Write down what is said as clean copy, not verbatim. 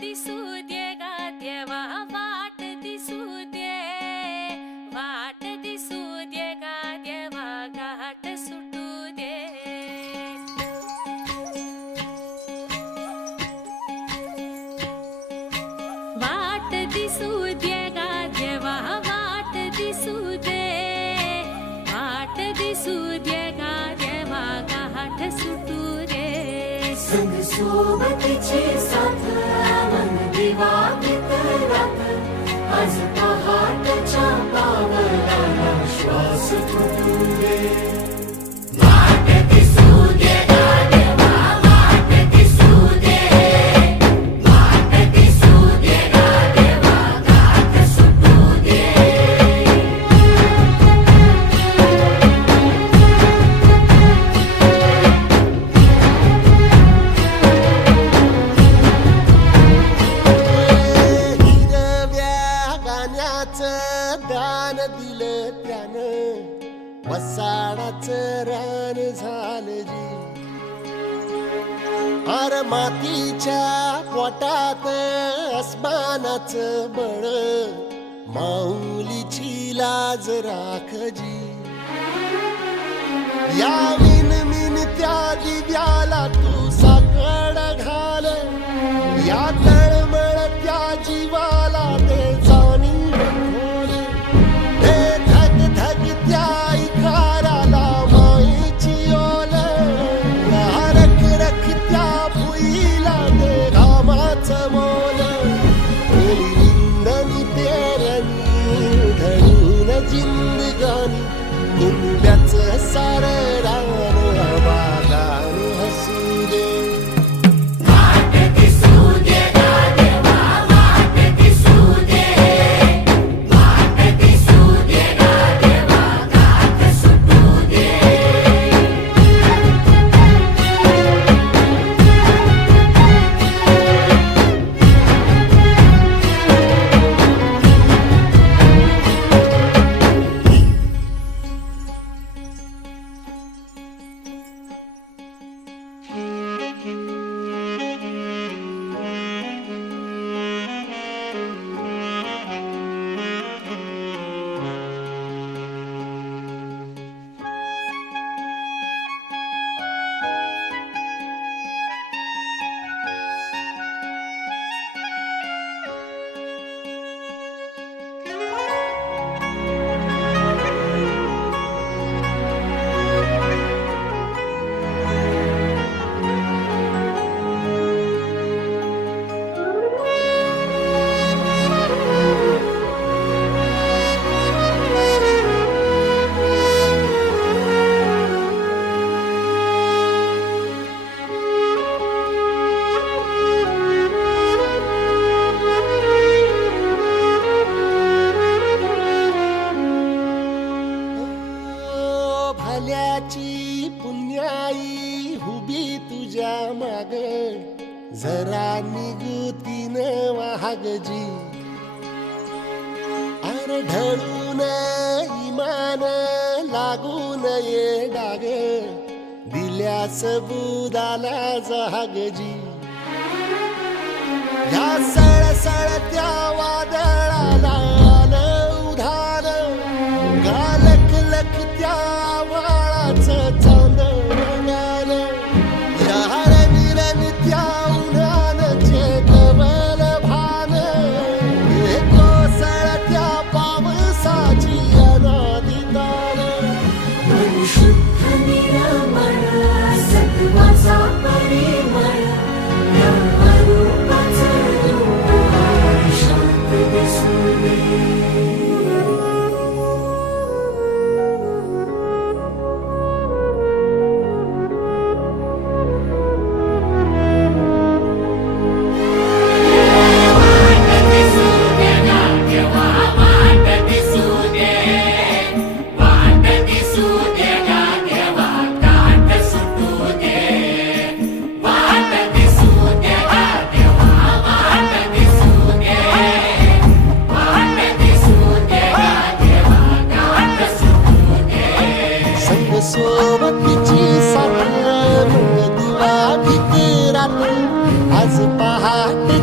दिसू दे गा देवा वाट दिसू दे, वाट दिसू दे गा देवा घाट सुटू दे. वाट दिसू दे गा देवा वाट दिसू दे, वाट दिसू दे गा देवा घाट सुटू दे. संग सोबतीची साथ मन दिवा रात, आज पहाटच्या पावलाला श्वास फुटू दे. वाट दिसू दे गा देवा वाट दिसू दे, वाट दिसू दे गा देवा घाट सुटू दे. दान दिलं त्यानं वसाडाचं रान झालं जी. अर मातीच्या पोटात अस्मानाचं बळ, माऊलीची लाज राख जी. या मिन त्या दिव्याला तू साकड घाल, या तळमळ त्या जीवाला ते जाणीव खोल. हे धग धग त्या इकाराला माईची ओल, या रख रख त्या भुईला ते घामाचं मोल. ओली निंदनी पेरणी धरून जिंदगानी, कुंब्याचं सारं रान आबादान हसू दे. वाट दिसू दे गा देवा वाट दिसू दे, वाट दिसू दे गा देवा घाट सुटू दे. भल्याची पुण्याई हुबी तुझ्या माग, जरा निगुतीन वाहग जी. अरे ढळून इमान लागून ये डाग, दिल्यास बुदाला जहाग जी. ह्या सळसळ त्या वादळाला आलं उधार, गालख लख त्या वाळाचं चांदण आलं. या रविरन त्या उन्हानं चेतवल भान, हे कोसळ त्या पावसाची अनादी तान. मन शुद्ध निरामळ सत्वाचा परिमळ, या रूपाचं रूप शांत दिसू दे. सोबतीची साथ दिवा भितरात, आज पहाटे